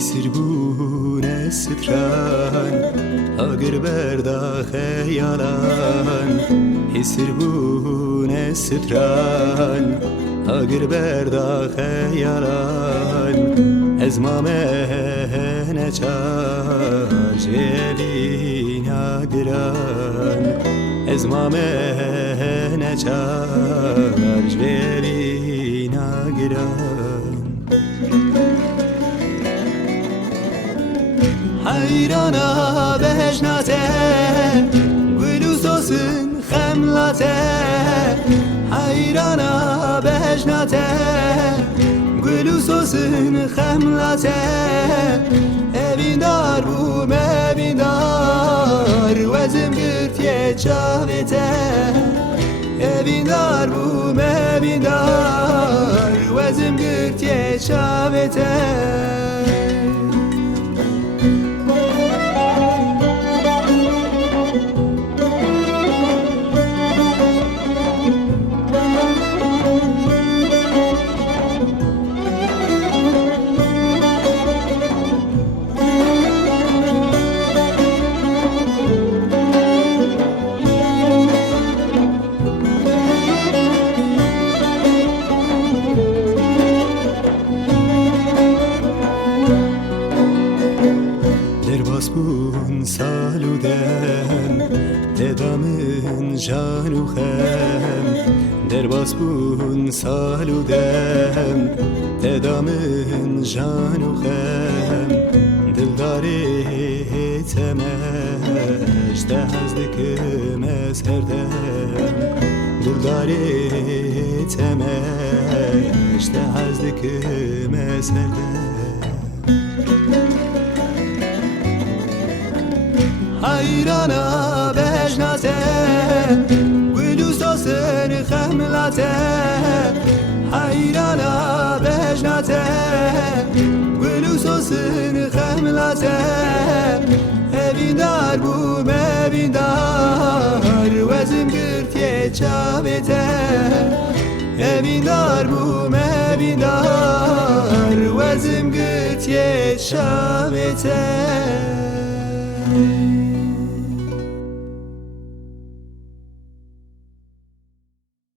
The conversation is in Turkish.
سربون ستران اگر بردا خیالان سربون ستران اگر بردا خیالان از ما مهنه چاجلی نگران از ما مهنه چاجلی نگران حیرانا بهشناته گلو سوسن خملاته حیرانا بهشناته گلو سوسن خملاته evin dar bu evin dar vazim gürtye çavete evin dar bu evin dar vazim gürtye çavete بون سالودن ددامن جانو خم در باس بون سالودن ددامن جانو خم دلداری تمش دهزدکم از هردم دلداری تمش دهزدکم از هردم حیرانا بهشناته گلو سوسن خملاته حیرانا بهشناته گلو سوسن خملاته evin dar bu evin dar vazim gürtye çavete evin dar bu evin dar vazim gürtye çavete